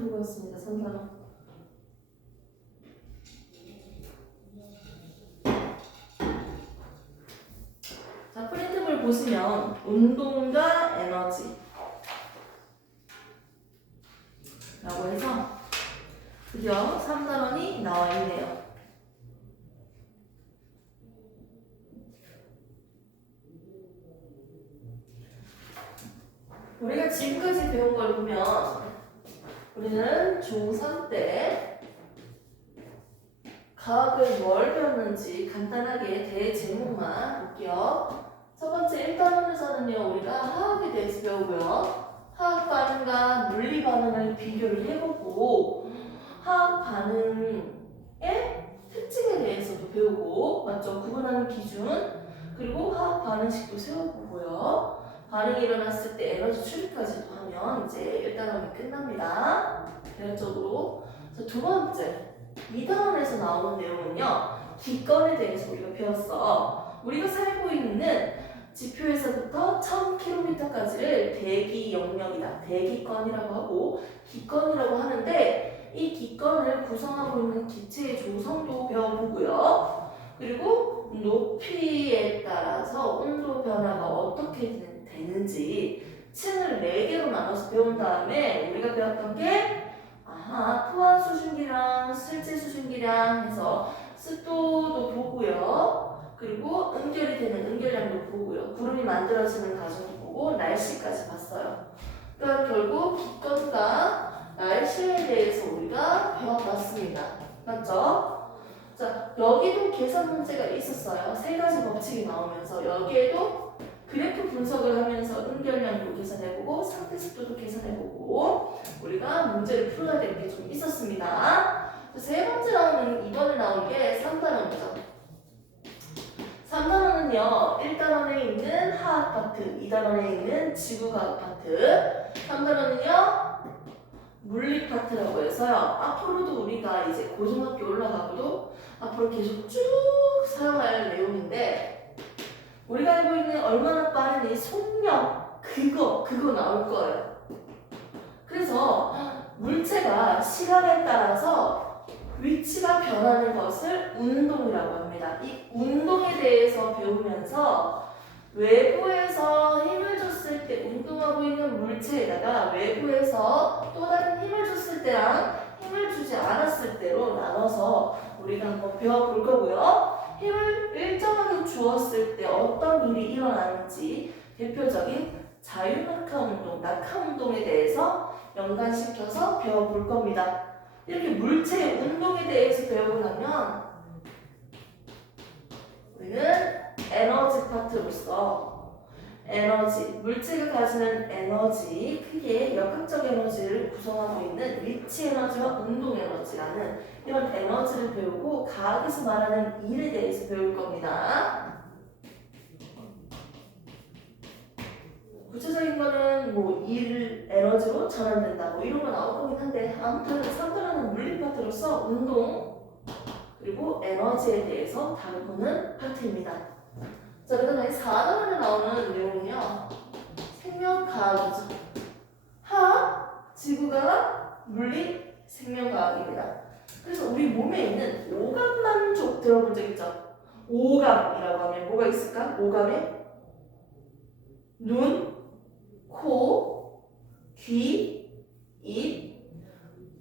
들고 왔습니다. 3단원. 자, 프린트물 보시면 운동과 에너지 라고 해서 드디어 3단원이 나와 있네요. 우리가 지금까지 배운 걸 보면 우리는 중3 때 과학을 뭘 배웠는지 간단하게 대제목만 볼게요. 첫 번째 1단원에서는요, 우리가 화학에 대해서 배우고요. 화학 반응과 물리 반응을 비교를 해보고 화학 반응의 특징에 대해서도 배우고, 맞죠? 구분하는 기준, 그리고 화학 반응식도 세워보고요. 반응이 일어났을 때 에너지 추리까지도 하면 이제 1단원이 끝납니다. 대략적으로. 두 번째, 2단원에서 나오는 내용은요, 기권에 대해서 우리가 배웠어. 우리가 살고 있는 지표에서부터 1000km까지를 대기 영역이다. 대기권이라고 하고 기권이라고 하는데, 이 기권을 구성하고 있는 기체의 조성도 배워보고요. 그리고 높이에 따라서 온도 변화가 어떻게 되는지 층을 4개로 나눠서 배운 다음에 우리가 배웠던 게 포화 수증기랑 실제 수증기랑 해서 습도도 보고요. 그리고 응결이 되는 응결량도 보고요. 구름이 만들어지는 과정도 보고 날씨까지 봤어요. 그러니까 결국 기권과 날씨에 대해서 우리가 배워봤습니다. 맞죠? 자, 여기도 계산 문제가 있었어요. 3가지 법칙이 나오면서 여기에도 그래프 분석을 하면서 응결량도 계산해보고 상태 습도도 계산해보고 우리가 문제를 풀어야 될 게 좀 있었습니다. 세 번째 나오는 이번에 나온 게 3단원이죠. 3단원은요, 1단원에 있는 화학 파트, 2단원에 있는 지구과학 파트, 3단원은요 물리 파트라고 해서요. 앞으로도 우리가 이제 고등학교 올라가고도 앞으로 계속 쭉 사용할 내용인데, 우리가 알고 있는 얼마나 빠른 이 속력, 그거 나올 거예요. 그래서 물체가 시간에 따라서 위치가 변하는 것을 운동이라고 합니다. 이 운동에 대해서 배우면서 외부에서 힘을 줬을 때 운동하고 있는 물체에다가 외부에서 또 다른 힘을 줬을 때랑 힘을 주지 않았을 때로 나눠서 우리가 한번 배워볼 거고요. 힘을 일정하게 주었을 때 어떤 일이 일어나는지 대표적인 자유낙하 운동, 낙하 운동에 대해서 연관시켜서 배워볼 겁니다. 이렇게 물체의 운동에 대해서 배우고 나면 우리는 에너지 파트로서 물체가 가지는 에너지, 크게 역학적 에너지를 구성하고 있는 위치 에너지와 운동 에너지라는 이런 에너지를 배우고 과학에서 말하는 일에 대해서 배울 겁니다. 구체적인 거는 뭐 일 에너지로 전환된다 뭐 이런 거 나올 거긴 한데, 아무튼 3단원은 물리 파트로서 운동 그리고 에너지에 대해서 다루는 파트입니다. 자, 그 다음에 4단원에 나오는 내용은요, 생명과학이죠. 화학, 지구과학, 물리, 생명과학입니다. 그래서 우리 몸에 있는 오감만족 들어본 적 있죠? 오감이라고 하면 뭐가 있을까? 오감에 눈, 코, 귀, 입,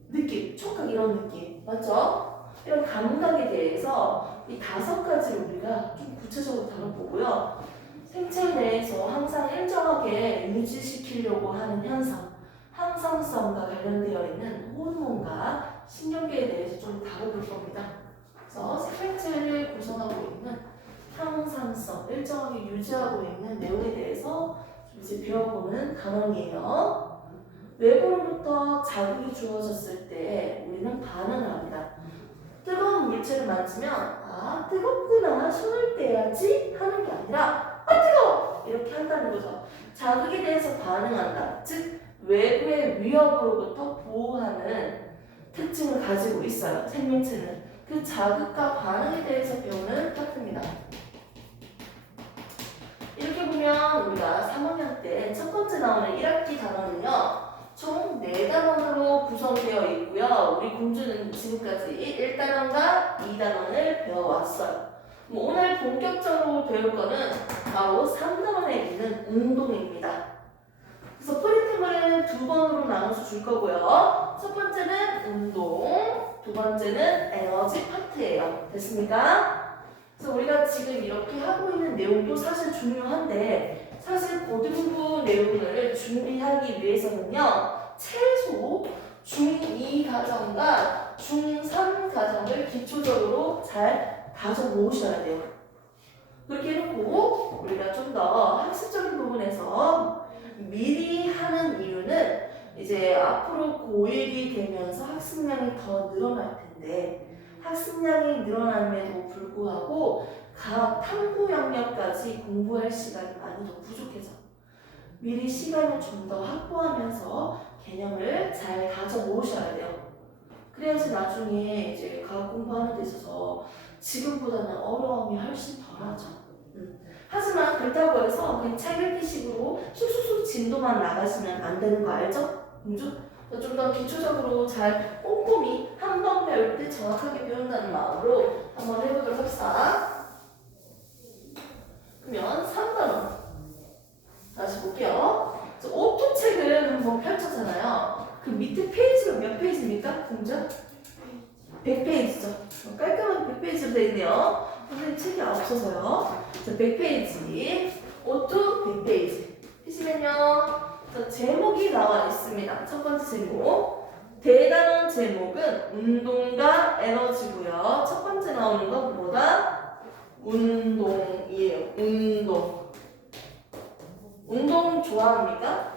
느낌, 촉각 이런 느낌, 맞죠? 이런 감각에 대해서 이 5가지를 우리가 좀 구체적으로 다뤄보고요. 생체 내에서 항상 일정하게 유지시키려고 하는 현상, 항상성과 관련되어 있는 호르몬과 신경계에 대해서 좀 다뤄볼 겁니다. 그래서 생명체를 구성하고 있는 항상성, 일정하게 유지하고 있는 내용에 대해서 좀 이제 배워보는 단원이에요. 외부로부터 자극이 주어졌을 때 우리는 반응을 합니다. 뜨거운 물체를 만지면 뜨겁구나, 손을 떼야지 하는 게 아니라 뜨거워! 이렇게 한다는 거죠. 자극에 대해서 반응한다. 즉 외부의 위협으로부터 보호하는 특징을 가지고 있어요. 생명체는. 그 자극과 반응에 대해서 배우는 파트입니다. 이렇게 보면 우리가 3학년 때 첫 번째 나오는 1학기 단원은요, 총 4단원으로 구성 구성되어 있고요. 우리 공주는 지금까지 1단원과 2단원을 배워왔어요. 오늘 본격적으로 배울 거는 바로 3단원에 있는 운동입니다. 그래서 프리템을 두 번으로 나눠서 줄 거고요. 첫 번째는 운동, 두 번째는 에너지 파트예요. 됐습니까? 그래서 우리가 지금 이렇게 하고 있는 내용도 사실 중요한데 사실 고등부 내용을 준비하기 위해서는요. 최소 중2 과정과 중3 과정을 기초적으로 잘 다져 놓으셔야 돼요. 그렇게 해놓고 우리가 좀 더 학습적인 부분에서 미리 하는 이유는 이제 앞으로 고1이 되면서 학습량이 더 늘어날 텐데 학습량이 늘어남에도 불구하고 각 탐구 영역까지 공부할 시간이 많이 더 부족해져. 미리 시간을 좀 더 확보하면서 개념을 잘 다져 놓으셔야 돼요. 그래야지 나중에 이제 과학 공부하는 데 있어서 지금보다는 어려움이 훨씬 덜하죠. 하지만 그렇다고 해서 그냥 책 읽기식으로 쑥쑥쑥 진도만 나가시면 안 되는 거 알죠? 공주? 좀 더 기초적으로 잘 꼼꼼히 한 번 배울 때 정확하게 배운다는 마음으로 한번 해보도록 합시다. 그러면 3단원 다시 볼게요. 오토책을 한번 펼쳤잖아요. 그 밑에 페이지가 몇 페이지입니까? 공주? 100페이지죠. 깔끔하게 100페이지로 되어 있네요. 선생님 책이 없어서요. 100페이지, 오토 100페이지. 보시면요. 제목이 나와 있습니다. 첫 번째 제목. 대단원 제목은 운동과 에너지고요. 첫 번째 나오는 건 뭐다? 운동이에요. 운동. 운동 좋아합니까?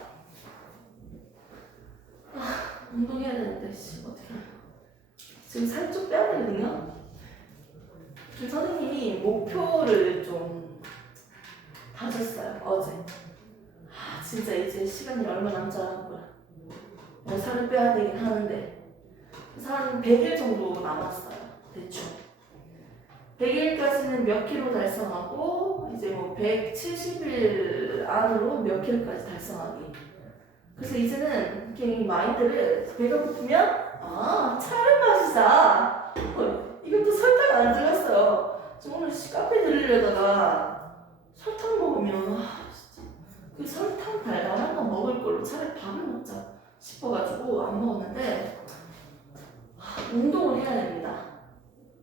운동해야 되는데, 어떻게. 지금 살 좀 빼야 되거든요. 선생님이 목표를 좀 다졌어요. 어제. 진짜 이제 시간이 얼마 남지 않았구나. 살을 빼야 되긴 하는데 한 100일 정도 남았어요. 대충 100일까지는 몇 킬로 달성하고 이제 뭐 170일 안으로 몇 킬로까지 달성하기. 그래서 이제는 이렇게 마인드를 배가 고프면 차를 마시자. 이것도 설탕 안 들어갔어요. 저 오늘 카페 들으려다가 설탕 먹으면 진짜 그 설탕 달달한 거 먹을 걸로 차라리 밥을 먹자 싶어가지고 안 먹었는데 운동을 해야 됩니다.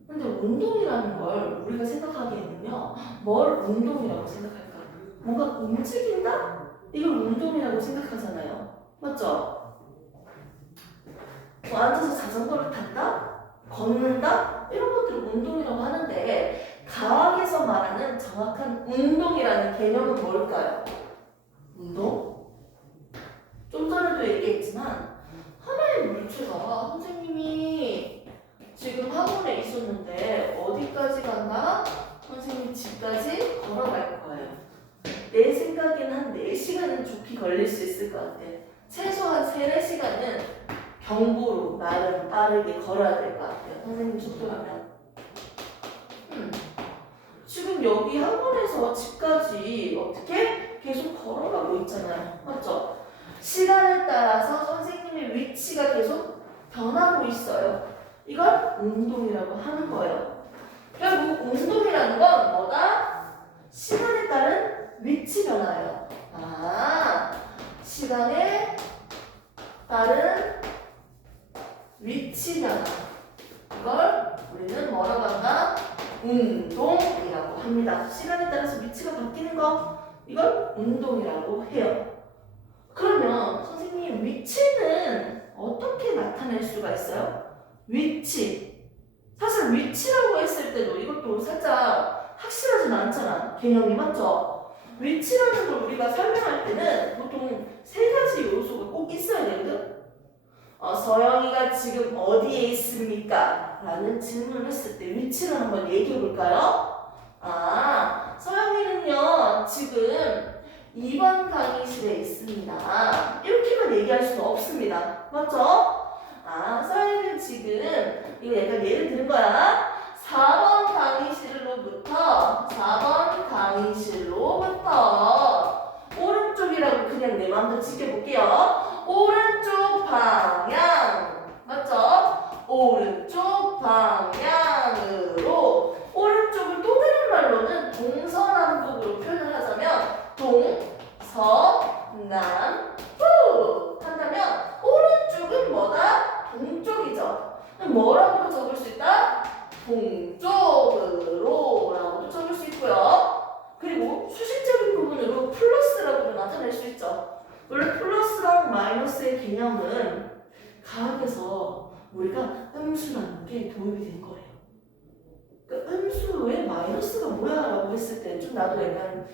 근데 운동이라는 걸 우리가 생각하기에는요, 뭘 운동이라고 생각할까? 뭔가 움직인다? 이걸 운동이라고 생각하잖아요. 맞죠? 앉아서 자전거를 탄다? 걷는다? 이런 것들을 운동이라고 하는데 과학에서 말하는 정확한 운동이라는 개념은 뭘까요? 운동? 좀 전에도 얘기했지만 하나의 물체가 선생님이 지금 학원에 있었는데 어디까지 갔나? 선생님 집까지 걸어갈 거예요. 내 생각에는 한 4시간은 좋게 걸릴 수 있을 것 같아. 최소한 3, 4시간은 경보로 나름 빠르게 걸어야 될 것 같아요. 선생님 속도라면. 지금 여기 학원에서 집까지 어떻게 계속 걸어가고 있잖아요. 맞죠? 시간에 따라서 선생님의 위치가 계속 변하고 있어요. 이걸 운동이라고 하는 거예요. 결국 운동이라는 건 뭐다? 시간에 따른 위치 변화예요. 시간에 따른 위치 변화. 이걸 우리는 뭐라고 한다? 운동이라고 합니다. 시간에 따라서 위치가 바뀌는 거, 이걸 운동이라고 해요. 그러면 선생님 위치는 어떻게 나타낼 수가 있어요? 위치. 사실 위치라고 했을 때도 이것도 살짝 확실하진 않잖아. 개념이 맞죠? 위치라는 걸 우리가 설명할 때는 보통 3가지 요소가 꼭 있어야 되거든. 서영이가 지금 어디에 있습니까? 라는 질문을 했을 때 위치를 한번 얘기해 볼까요? 서영이는요 지금 2번 강의실에 있습니다. 이렇게만 얘기할 수는 없습니다. 맞죠? 서영이는 지금 이거 약간 예를 드는 거야. 4번 강의실로부터 오른쪽이라고 그냥 내 마음대로 지켜볼게요. 오른쪽 방향 이렇게 도입이 된 거예요. 그러니까 음수의 마이너스가 뭐야? 라고 했을 때 좀 나도 약간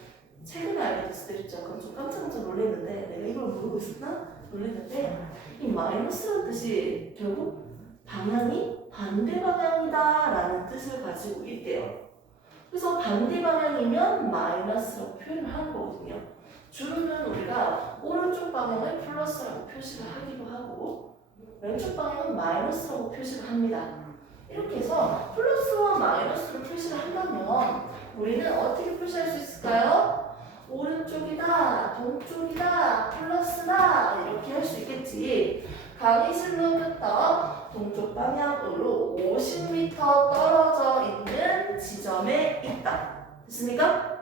최근에 알게 됐을 때 약간 좀 깜짝깜짝 놀랐는데 내가 이걸 모르고 있었나? 놀랐는데 이 마이너스라는 뜻이 결국 방향이 반대 방향이다 라는 뜻을 가지고 있대요. 그래서 반대 방향이면 마이너스라고 표현을 하는 거거든요. 주로는 우리가 오른쪽 방향을 플러스라고 표시를 하기도 하고 왼쪽 방향은 마이너스라고 표시를 합니다. 이렇게 해서 플러스와 마이너스로 표시를 한다면 우리는 어떻게 표시할 수 있을까요? 오른쪽이다, 동쪽이다, 플러스다 이렇게 할 수 있겠지. 강의실로부터 동쪽 방향으로 50m 떨어져 있는 지점에 있다. 됐습니까?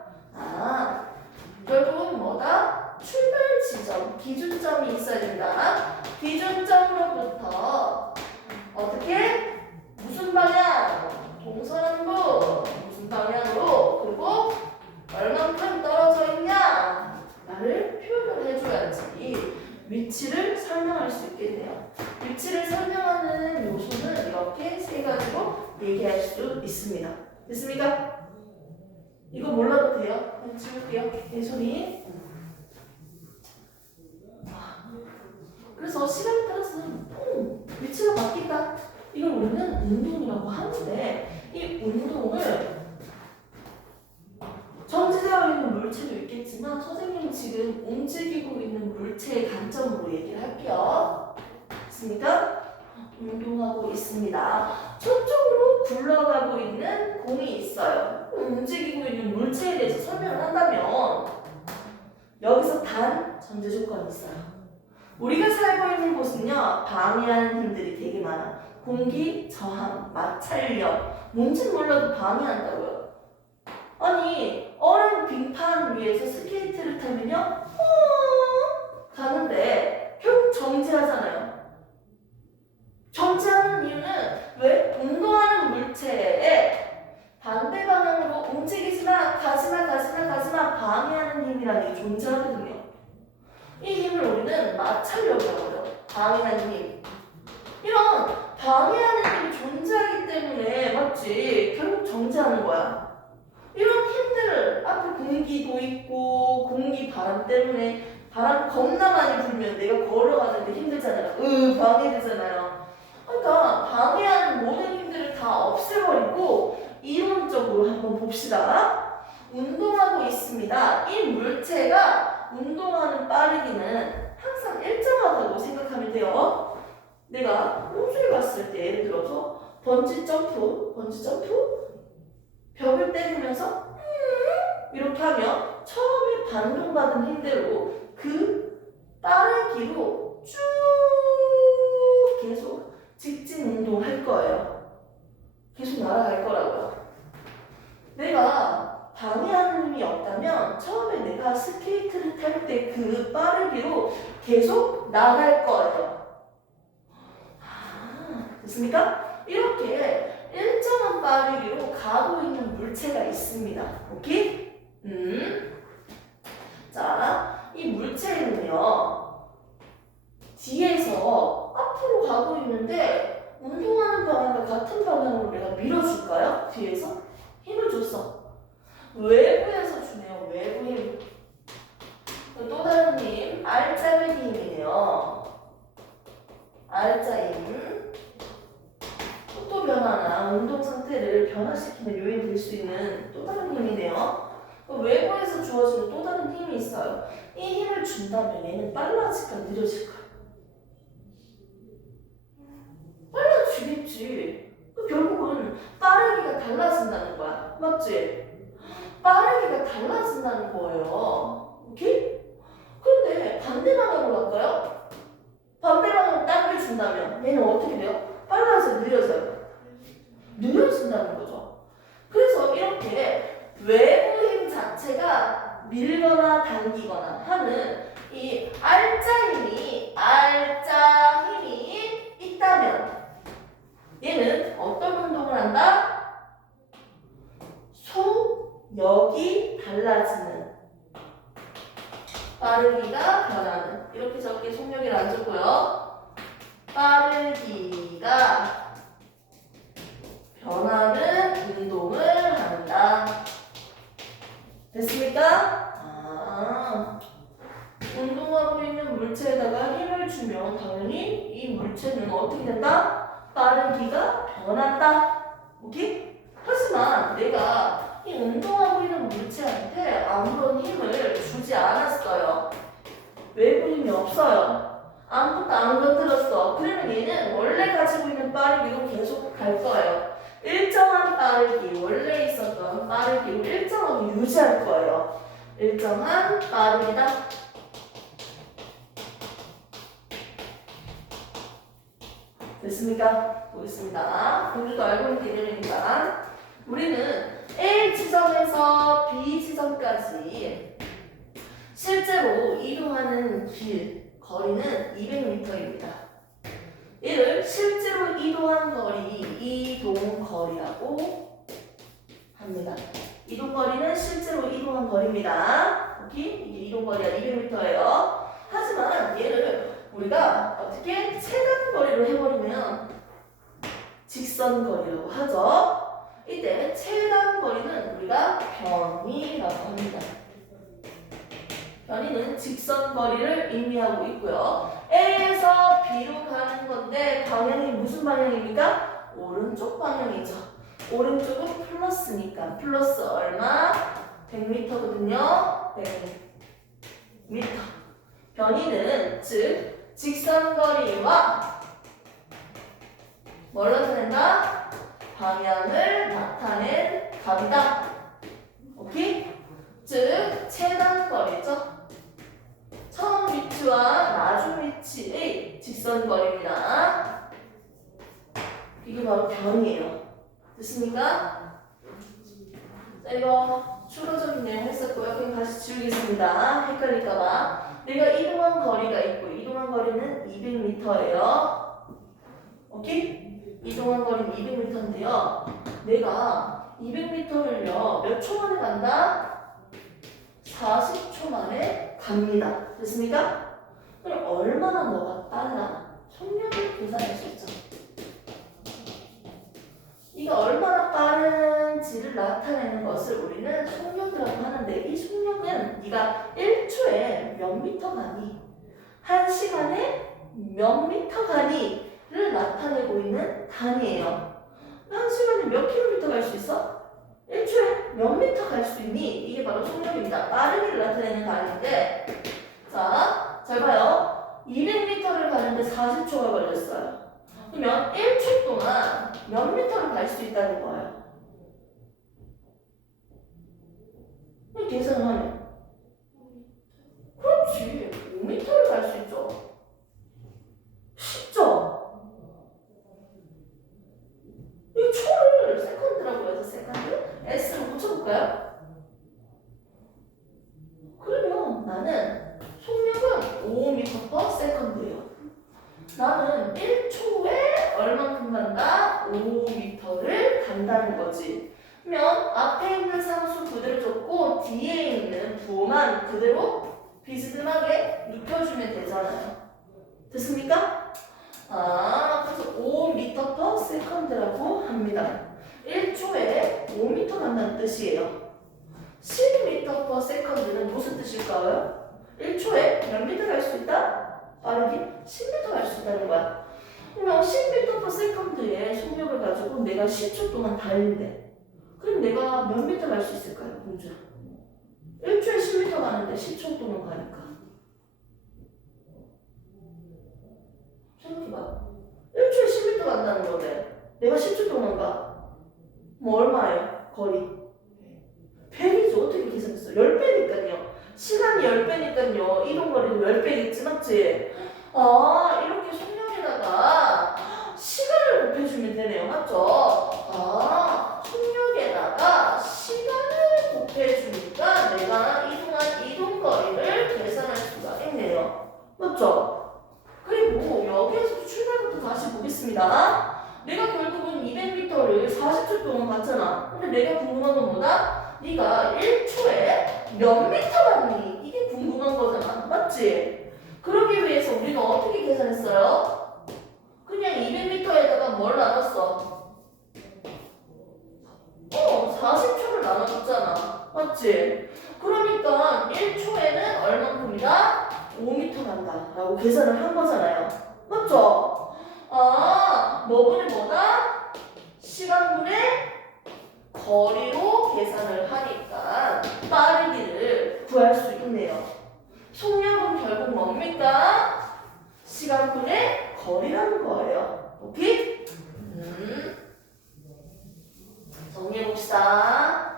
결국은 뭐다? 출발 지점, 기준점이 있어야 된다. 기준점으로부터 어떻게? 무슨 방향? 동서남북. 무슨 방향으로? 그리고 얼만큼 떨어져 있냐? 나를 표현을 해줘야지 위치를 설명할 수 있겠네요. 위치를 설명하는 요소는 이렇게 세 가지로 얘기할 수 있습니다. 됐습니까? 이거 몰라도 돼요? 그냥 지울게요. 예솔이. 그래서 시간에 따라서는 위치가 바뀐다. 이걸 우리는 운동이라고 하는데 이 운동을 정지되어 있는 물체도 있겠지만 선생님은 지금 움직이고 있는 물체의 관점으로 얘기를 할게요. 됐습니까? 운동하고 있습니다. 저쪽으로 굴러가고 있는 공이 있어요. 움직이고 있는 물체에 대해서 설명을 한다면 여기서 단 전제 조건이 있어요. 우리가 살고 있는 곳은요 방해하는 힘들이 되게 많아. 공기, 저항, 마찰력 뭔지 몰라도 방해한다고요. 아니 얼음 빙판 위에서 스케이트를 타면요 가는데 결국 정지하잖아요. 정지하는 이유는 왜? 운동하는 물체에 반대 방향으로 움직이지마, 가지마 방해하는 힘이라는 게 존재하거든요. 이 힘을 우리는 마찰력이라고 해요. 방해하는 힘. 이런 방해하는 힘이 존재하기 때문에 맞지? 결국 정지하는 거야. 이런 힘들 앞에 공기도 있고 공기 바람 때문에 바람 겁나 많이 불면 내가 걸어가는데 힘들잖아요. 방해되잖아요. 그러니까 방해하는 모든 힘들을 다 없애버리고 이론적으로 한번 봅시다. 운동하고 있습니다. 이 물체가 운동하는 빠르기는 항상 일정하다고 생각하면 돼요. 내가 호주에 갔을 때 예를 들어서 번지 점프 벽을 때리면서 이렇게 하면 처음에 반동받은 힘대로 그 빠르기로 쭉 계속 직진 운동할 거예요. 계속 날아갈 거라고요. 내가 방해하는 힘이 없다면 처음에 내가 스케이트를 탈 때 그 빠르기로 계속 나갈 거예요. 됐습니까? 이렇게 일정한 빠르기로 가고 있는 물체가 있습니다. 오케이? 자, 이 물체는요 뒤에서 앞으로 가고 있는데 운동하는 방향과 같은 방향으로 내가 밀어줄까요? 뒤에서 힘을 줬어. 외부에서 주네요. 외부 힘. 또 다른 힘, 알짜배기 힘이네요. 알짜 힘. 속도 변화나 운동 상태를 변화시키는 요인이 될 수 있는 또 다른 힘이네요. 외부에서 주어지는 또 다른 힘이 있어요. 이 힘을 준다면 얘는 빨라질까 느려질까? 빨라지겠지. 결국은 빠르기가 달라진다는 거야. 맞지? 빠르기가 달라진다는 거예요. 오케이? 그런데 반대 방향으로 갈까요? 반대 방향으로 땀을 준다면 얘는 어떻게 돼요? 빨라져요? 느려져요? 느려진다는 거죠. 그래서 이렇게 외부 힘 자체가 밀거나 당기거나 하는 이 알짜 힘이 있다면 얘는 어떤 운동을 한다? 속력이 달라지는 빠르기가 변하는 이렇게 적게 속력이 안 적고요. 빠르기가 변하는 운동을 한다. 됐습니까? 운동하고 있는 물체에다가 힘을 주면 당연히 이 물체는 어떻게 된다? 빠르기가 변한다. 오케이? 하지만 내가 이 운동하고 있는 물체한테 아무런 힘을 주지 않았어요. 외부 힘이 없어요. 아무것도 안 건드렸어. 그러면 얘는 원래 가지고 있는 빠르기로 계속 갈 거예요. 일정한 빠르기, 원래 있었던 빠르기로 일정하게 유지할 거예요. 일정한 빠르기다. 됐습니까? 보겠습니다. 공주도 알고 있는 개념이니까 우리는 A 지점에서 B 지점까지 실제로 이동하는 거리는 200m입니다. 이를 실제로 이동한 거리, 이동거리라고 합니다. 이동거리는 실제로 이동한 거리입니다. 오케이? 이게 이동거리가 200m예요. 하지만 얘를 우리가 어떻게 최단거리로 해버리면 직선거리라고 하죠. 이때 최단거리는 우리가 변이라고 합니다. 변이는 직선거리를 의미하고 있고요. A에서 B로 가는 건데 방향이 무슨 방향입니까? 오른쪽 방향이죠. 오른쪽은 플러스니까 플러스 얼마? 100m거든요. 100m. 변이는 즉 직선거리와 뭘 나타낸다? 방향을 나타낸 값이다. 오케이? 즉 최단거리죠. 처음 위치와 나중 위치의 직선거리입니다. 이게 바로 변이에요. 됐습니까? 자, 이거 추가적인 내용 했었고요. 그럼 다시 지우겠습니다. 헷갈릴까봐. 내가 이동한 거리가 있고 이동한 거리는 200m예요. 오케이? 이동한 거리는 200m인데요. 내가 200m를요 몇 초 만에 간다? 40초 만에 갑니다. 됐습니까? 그럼 얼마나 뭐가 빨라? 속력을 계산할 수 있죠. 이가 얼마나 빠른지를 나타내는 것을 우리는 속력이라고 하는데 이 속력은 네가 1초에 몇 미터 가니, 1시간에 몇 미터 가니를 나타내고 있는 단위예요. 1시간에 몇 킬로미터 갈 수 있어? 1초에 몇 미터 갈 수 있니? 이게 바로 속력입니다. 빠르기를 나타내는 단위인데 자, 잘 봐요. 200m를 가는데 40초가 걸렸어요. 그러면 1초 동안 몇 미터를 갈 수 있다는 거예요. 계산을 하면 그렇지 5m를 갈 수 있죠. 쉽죠? 이 초를 세컨드라고 해서 세컨드 S로 붙여볼까요? 그러면 나는 속력은 5m/s예요. 나는 1초에 얼만큼 간다? 5m를 간다는 거지. 그러면 앞에 있는 상수 그대로 적고 뒤에 있는 부호만 그대로 비스듬하게 눕혀주면 되잖아요. 됐습니까? 그래서 5m/s라고 합니다. 1초에 5m 간다는 뜻이에요. 10m/s는 무슨 뜻일까요? 1초에 몇 미터 갈 수 있다? 빠르게 10m 갈 수 있다는 거야. 그러면 10m/s의 속력을 가지고 내가 10초 동안 달린대. 그럼 내가 몇 미터 갈 수 있을까요, 공주야? 1초에 10m 가는데 10초 동안 가니까. 생각해봐. 1초에 10m 간다는 건데 내가 10초 동안 가. 뭐 얼마예요? 거리? 100이죠. 어떻게 계산했어? 10배니까요. 시간이 10배니까요. 이동거리도 10배겠지, 맞지? 이렇게 속력에다가 시간을 곱해주면 되네요. 맞죠? 속력에다가 시간을 곱해주니까 내가 이동한 이동거리를 계산할 수가 있네요. 맞죠? 그리고 여기에서도 출발부터 다시 보겠습니다. 내가 결국은 200m를 40초 동안 갔잖아. 근데 내가 궁금한 건 뭐다? 네가 1초에 몇 미터 갔니? 이게 궁금한 거잖아. 맞지? 그러기 위해서 우리가 어떻게 계산했어요? 그냥 200m에다가 뭘 나눴어? 맞지? 그러니까 1초에는 얼만큼이다? 5m 간다 라고 계산을 한 거잖아요. 맞죠? 아, 뭐분의 뭐다? 시간분의 거리로 계산을 하니까 빠르기를 구할 수 있네요. 속력은 결국 뭡니까? 시간분의 거리라는 거예요. 오케이? 정리해봅시다.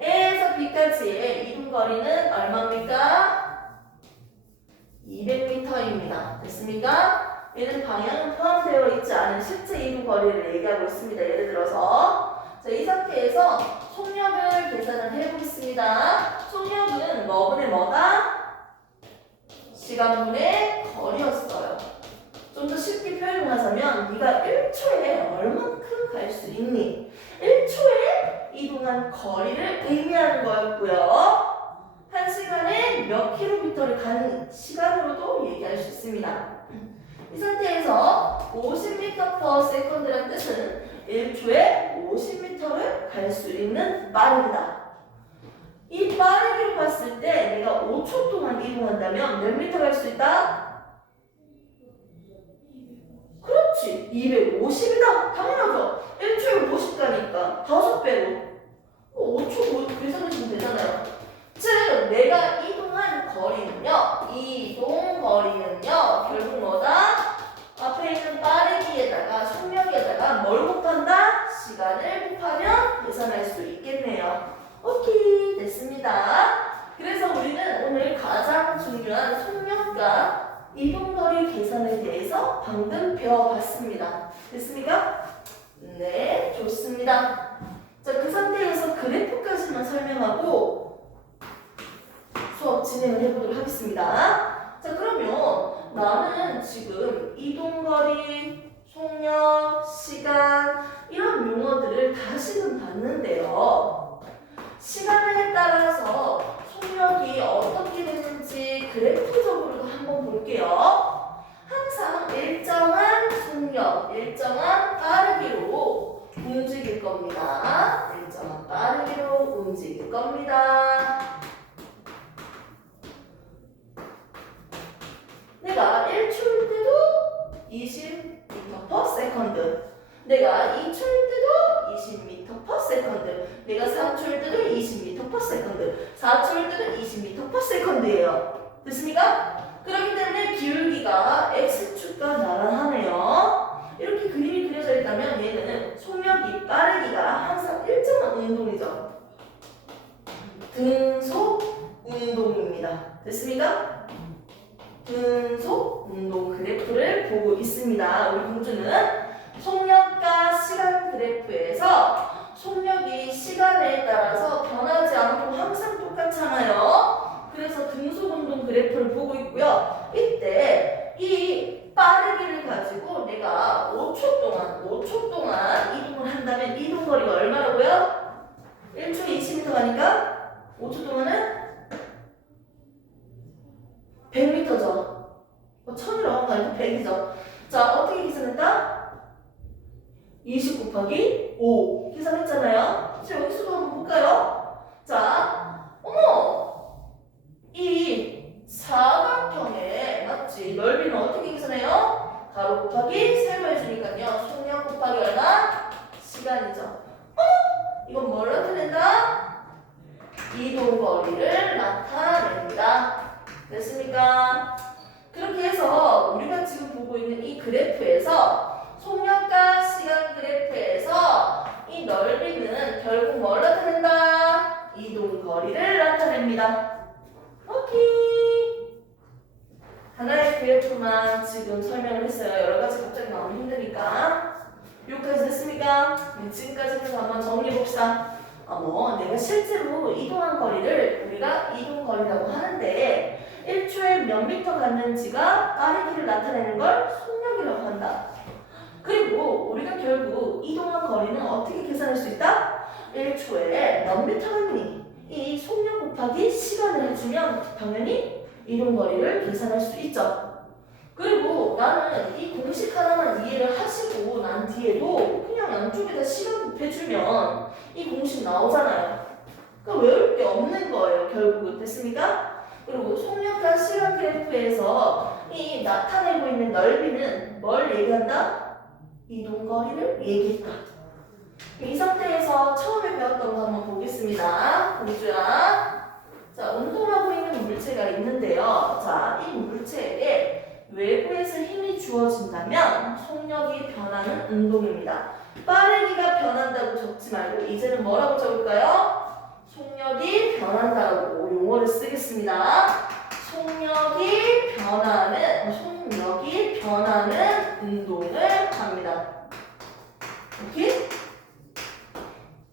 A에서 B까지의 이동거리는 얼마입니까? 200m입니다. 됐습니까? 얘는 방향은 포함되어 있지 않은 실제 이동거리를 얘기하고 있습니다. 예를 들어서 자, 이 상태에서 속력을 계산을 해보겠습니다. 속력은 뭐분의 뭐다? 시간분의 거리였어요. 좀 더 쉽게 표현하자면 네가 1초에 얼만큼 갈 수 있니? 1초에 이동한 거리를 의미하는 거였고요. 1시간에 몇 킬로미터를 가는 시간으로도 얘기할 수 있습니다. 이 상태에서 50m/s라는 뜻은 1초에 50m를 갈 수 있는 빠르기다. 이 빠르기로 봤을 때 내가 5초 동안 이동한다면 몇 미터 갈 수 있다? 그렇지, 250이다. 당연하죠. 1초에 50 가니까 5배로 5초 계산하시면 되잖아요. 즉 내가 이동한 거리는요, 결국 뭐다? 앞에 있는 빠르기에다가 속력에다가 뭘 곱한다? 시간을 곱하면 계산할 수 있겠네요. 오케이, 됐습니다. 그래서 우리는 오늘 가장 중요한 속력과 이동거리 계산에 대해서 방금 배워봤습니다. 됐습니까? 네, 좋습니다. 자, 그 상태에서 그래프까지만 설명하고 수업 진행을 해보도록 하겠습니다. 자, 그러면 나는 지금 이동거리, 속력, 시간 이런 용어들을 다시금 봤는데요. 시간에 따라서 속력이 어떻게 되는지 그래프적으로도 한번 볼게요. 항상 일정한 속력, 일정한 빠르기로 움직일 겁니다. 일정한 빠르기로 움직일 겁니다. 내가 1초일 때도 20m/s, 내가 2초일 때도 20m/s, 내가 3초일 때도 20m/s, 4초일 때도 20m/s예요. 됐습니까? 그렇기 때문에 기울기가 x축과 나란하네요. 이렇게 그림이 그려져 있다면 얘는 속력이 빠르기가 항상 일정한 운동이죠. 등속 운동입니다. 됐습니까? 등속 운동 그래프를 보고 있습니다. 우리 공주는 속력과 시간 그래프에서 속력이 시간에 따라서 변하지 않고 항상 똑같잖아요. 그래서 등속 운동 그래프를 보고 있고요. 이때 이 빠르기를 가지고 내가 5초 동안 이동을 한다면 이동 거리가 얼마라고요? 1초에 20m 가니까 5초 동안은 100m죠. 1000이라고 한 거 아니고 100이죠. 자, 어떻게 계산했다? 20 곱하기 5 계산했잖아요. 자, 여기서도 한번 볼까요? 자, 어머! 이 사각형의 맞지? 넓이는 어떻게 계산해요? 가로 곱하기 세로 해주니까요. 속력 곱하기 얼마? 시간이죠. 이건 뭘 나타낸다? 이동거리를 나타냅니다. 됐습니까? 그렇게 해서 우리가 지금 보고 있는 이 그래프에서 속력과 시간 그래프에서 이 넓이는 결국 뭘 나타낸다? 이동거리를 나타냅니다. 오케이. 하나의 그래프만 지금 설명을 했어요. 여러 가지 갑자기 나오면 힘드니까. 여기까지 됐습니까? 네, 지금까지는 한번 정리해봅시다. 내가 실제로 이동한 거리를 우리가 이동거리라고 하는데 1초에 몇 미터 갔는지가 빠르기를 나타내는 걸 속력이라고 한다. 그리고 우리가 결국 이동한 거리는 어떻게 계산할 수 있다? 1초에 몇 미터 갔니? 이 속력 곱하기 시간을 해주면 당연히 이동거리를 계산할 수 있죠. 그리고 나는 이 공식 하나만 이해를 하시고 난 뒤에도 그냥 양쪽에다 시간 곱해주면 이 공식 나오잖아요. 그러니까 외울 게 없는 거예요. 결국은. 됐습니까? 그리고 속력과 시간 그래프에서 이 나타내고 있는 넓이는 뭘 얘기한다? 이동거리를 얘기했다. 이 상태에서 처음에 배웠던 거 한번 보겠습니다. 공주야. 자, 운동하고 있는 물체가 있는데요. 자, 이 물체에게 외부에서 힘이 주어진다면 속력이 변하는 운동입니다. 빠르기가 변한다고 적지 말고 이제는 뭐라고 적을까요? 속력이 변한다고 용어를 쓰겠습니다. 속력이 변하는 운동을 합니다. 오케이?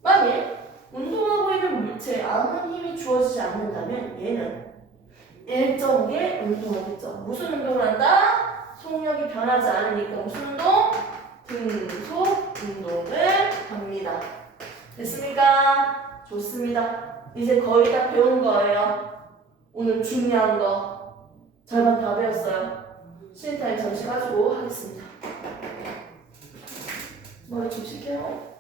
만일 운동하고 있는 물체에 아무 힘이 주어지지 않는다면 얘는 일정하게 운동하겠죠. 무슨 운동을 한다? 속력이 변하지 않으니까 무슨 운동? 등속 운동을 합니다. 됐습니까? 좋습니다. 이제 거의 다 배운 거예요. 오늘 중요한 거 절반 다 배웠어요. 쉬는 타임 잠시 가지고 하겠습니다. 머리 좀 식혀요.